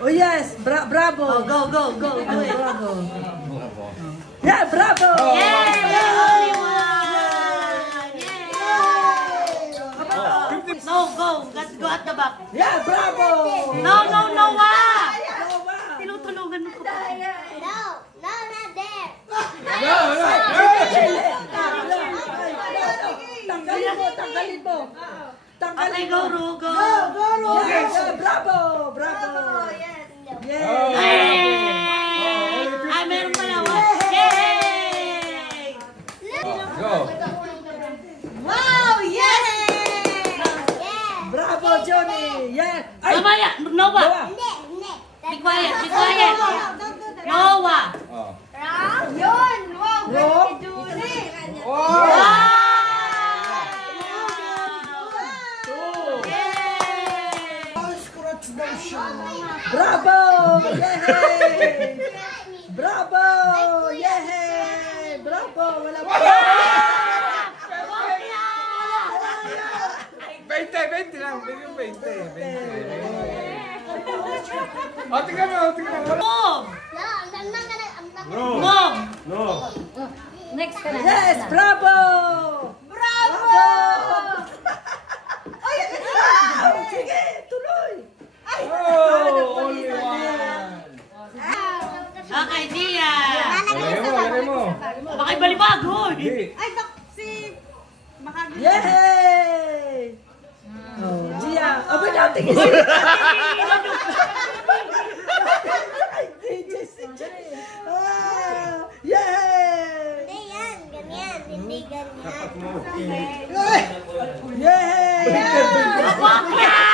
Oh yes, bravo. Oh, go. Bravo. Yeah, bravo. Yay! No, go. Let's go at the back. Yeah, bravo. No, tinutulungan mo ko. No, not there. Tanggalin mo. Okay, go, Ru, go. Yes, bravo. Yay! Yes. Ay, meron pa na. Yay! Go. Wow, yes! Bravo, Johnny. Yes. Ay, Mamaya, Noah. Hindi. Be quiet. Noah. Oh. Yun! Wow, Wow. galing ni Julie! Bravo! Yehey! Bravo! Yehey! Bravo! Wala pa! 20 lang. 20. Oh, tingnan mo. Move. No, Move. Next ka na. Yes! Bravo! Bravo! Sige! Tuloy! Oh, only one. Okay, Gia. Lagay mo. Baka ibalibago. Hindi. Ay, si... Yehey! Oh, Gia! Aba na, tingin siya! Yehey! Hindi yan. Ganyan. Hindi ganyan. Tapat mo. Yehey! Bakya!